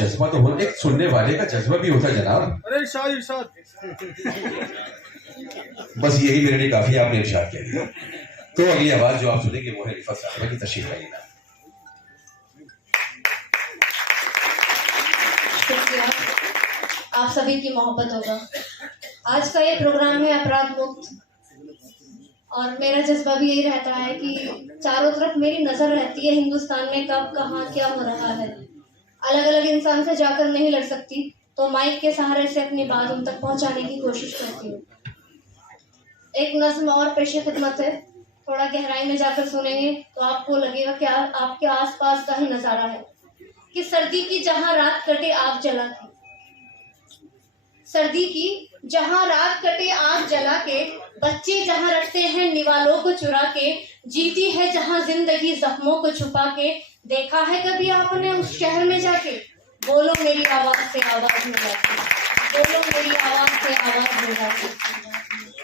जज्बा तो हो, एक सुनने वाले का जज्बा भी होता है जनाब। अरे इरशाद इरशाद। बस यही मेरे लिए काफी, आपने इरशाद कह दिया। तो अगली आवाज जो आप सुनेंगे वो है रिफत साहिबा की, तशरीफ लाइए। आप सभी की मोहब्बत होगा। आज का ये प्रोग्राम है अपराध मुक्त, और मेरा जज्बा भी यही रहता है कि चारों तरफ मेरी नजर रहती है हिंदुस्तान में कब कहाँ क्या हो रहा है। अलग अलग इंसान से जाकर नहीं लड़ सकती, तो माइक के सहारे से अपनी बात उन तक पहुंचाने की कोशिश करती हूँ। एक नज्म और पेशे खिदमत है, थोड़ा गहराई में जाकर सुनेंगे तो आपको लगेगा कि आपके आसपास का ही नजारा है। कि सर्दी की जहां रात कटे आग जला के, सर्दी की जहां रात कटे आग जला के, बच्चे जहां रखते हैं निवालों को चुरा के, जीती है जहां जिंदगी जख्मों को छुपा के। देखा है कभी आपने उस शहर में जाके, बोलो मेरी आवाज से आवाज मिला के, बोलो मेरी आवाज से आवाज मिला के।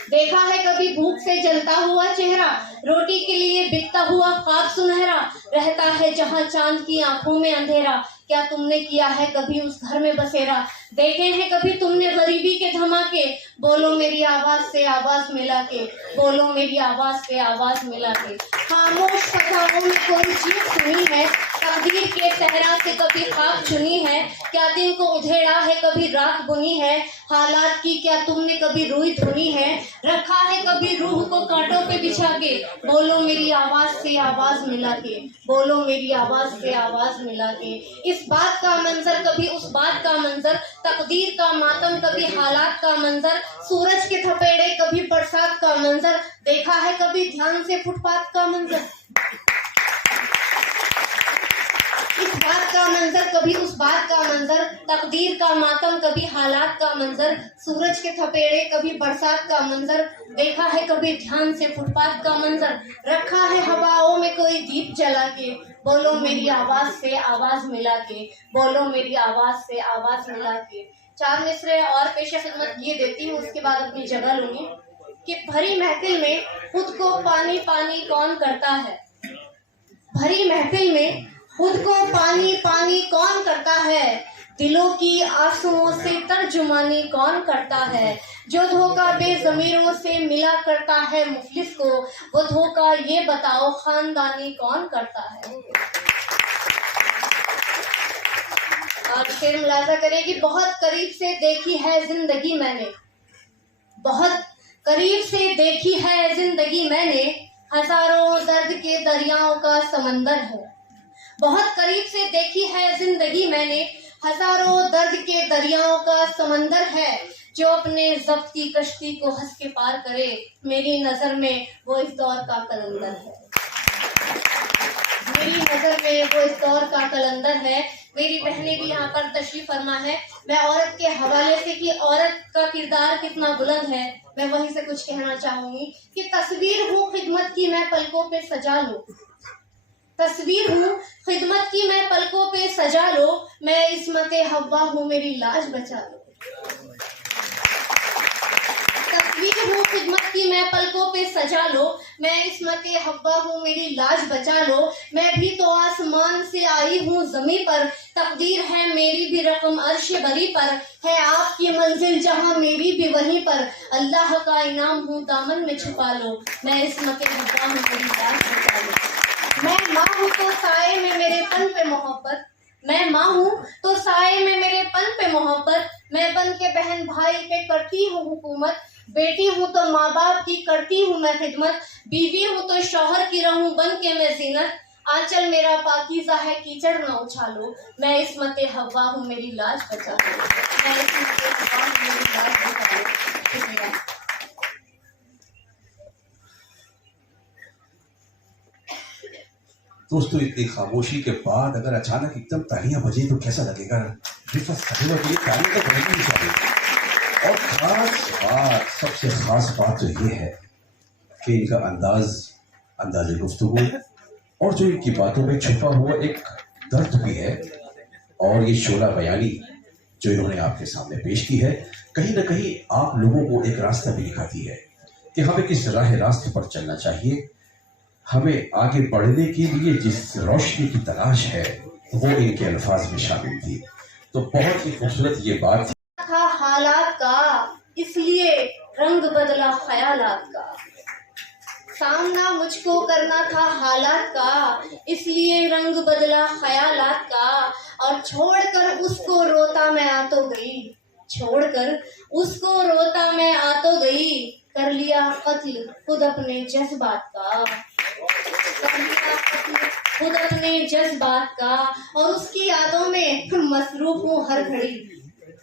देखा है कभी भूख से जलता हुआ चेहरा, रोटी के लिए बिकता हुआ ख्वाब सुनहरा, रहता है जहां चांद की आंखों में अंधेरा। क्या तुमने किया है कभी उस घर में बसेरा, देखे हैं कभी तुमने गरीबी के धमाके, बोलो मेरी आवाज से आवाज मिला के, बोलो मेरी आवाज से आवाज मिला के। खामोश फसाओं में कोई चीज सुनी है, तकदीर के सहरा से कभी खाक चुनी है, क्या दिन को उधेड़ा है कभी रात बुनी है, हालात की क्या तुमने कभी रूई धुनी है, रखा है कभी रूह को कांटों पे बिछा के, बोलो मेरी आवाज से आवाज मिला के, बोलो मेरी आवाज से आवाज मिला के। इस बात का मंजर कभी उस बात का मंजर, तकदीर का मातम कभी हालात का मंजर, सूरज के थपेड़े कभी बरसात का मंजर, देखा है कभी ध्यान से फुटपाथ का मंजर। इस बात का मंजर कभी उस बात का मंजर, तकदीर का मातम कभी हालात का मंजर, सूरज के थपेड़े कभी बरसात का मंजर, देखा है कभी ध्यान से फुटपाथ का मंजर, रखा है हवाओं में कोई दीप जला के, बोलो मेरी आवाज से आवाज मिला के, बोलो मेरी आवाज से आवाज मिला के। 4 मिसरे और पेशे खिदमत ये देती हूँ, उसके बाद अपनी जगह लूंगी। कि भरी महफिल में खुद को पानी पानी कौन करता है, भरी महफिल में खुद को पानी पानी कौन करता है, दिलों की आंसुओं से तर्जुमानी कौन करता है, जो धोखा बेज़मीरों से मिला करता है मुफलिस को, वो धोखा ये बताओ खानदानी कौन करता है। और फिर मुलाजा करें कि बहुत करीब से देखी है जिंदगी मैंने, बहुत करीब से देखी है जिंदगी मैंने, हजारों दर्द के दरियाओं का समंदर है, बहुत करीब से देखी है जिंदगी मैंने, हजारों दर्द के दरियाओं का समंदर है, जो अपने ज़ब्त की कश्ती को हंस के पार करे, मेरी नजर में वो इस दौर का कलंदर है, मेरी नजर में वो इस दौर का कलंदर है। मेरी बहनें भी यहाँ पर तशरीफ फरमा है। मैं औरत के हवाले से कि औरत का किरदार कितना बुलंद है, मैं वहीं से कुछ कहना चाहूंगी कि तस्वीर हूँ खिदमत की मैं पलकों पे सजा लो, तस्वीर हूँ खिदमत की मैं पलकों पे सजा लो, मैं इस्मते हव्वा हूँ मेरी लाज बचा लो, तस्वीर हूँ खिदमत की मैं पलकों पे सजा लो, मैं इस्मते हव्वा हूँ मेरी लाज बचा लो, मैं भी तो आसमान से आई हूँ ज़मीं पर, तकदीर है मेरी भी रकम अर्श बरी पर, है आपकी मंजिल जहाँ मेरी भी वहीं पर, अल्लाह का इनाम हूँ दामन में छुपा लो, मैं इस्मते हव्वा हूँ मेरी लाज बचा लो। मैं माँ हूँ तो साए में मेरे पन पे मोहब्बत, मैं माँ हूँ तो साए में मेरे पन पे मोहब्बत, मैं बन के बहन भाई पे करती हूँ हुकूमत, बेटी हूँ तो माँ बाप की करती हूँ मैं खिदमत, बीवी हूँ तो शौहर की रहूँ बन के मैं ज़ीनत, आंचल मेरा पाकीज़ा है कीचड़ न उछालो, मैं इस्मते हव्वा हूँ मेरी लाज बचा लो, मैं इस्मते हव्वा हूँ मेरी लाज बचा लो। शुक्रिया। दोस्तों, इतनी खामोशी के बाद अगर अचानक एकदम तालियां बजे तो कैसा लगेगा? रिफत साहिबा के लिए तालियां तो बजनी चाहिए। और सबसे खास बात तो ये है कि इनका अंदाज़ गुफ्तगू और जो इनकी बातों में छुपा हुआ एक दर्द भी है, और ये शोला बयानी जो इन्होंने आपके सामने पेश की है, कहीं ना कहीं आप लोगों को एक रास्ता भी दिखाती है कि हमें किस रास्ते पर चलना चाहिए। हमें आगे बढ़ने के लिए जिस रोशनी की तलाश है वो इनके अल्फाज में शामिल थी। तो बहुत ही खूबसूरत ये बात था हालात का, इसलिए रंग बदला ख्यालात का। सामना मुझको करना था हालात का, इसलिए रंग बदला ख्यालात का। और छोड़कर उसको रोता मैं आ तो गई, छोड़कर उसको रोता मैं आ तो गई। कर लिया कत्ल खुद अपने जज्बात का, कर लिया कत्ल खुद अपने जज्बात का। और उसकी यादों में मसरूफ हूँ हर घड़ी,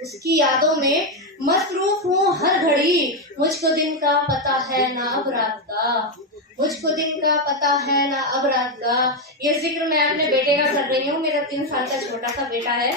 उसकी यादों में मसरूफ हूँ हर घड़ी। मुझको दिन का पता है ना अब रात का, मुझको दिन का पता है ना अब रात का। ये जिक्र मैं अपने बेटे का कर रही हूँ, मेरा 3 साल का छोटा सा बेटा है।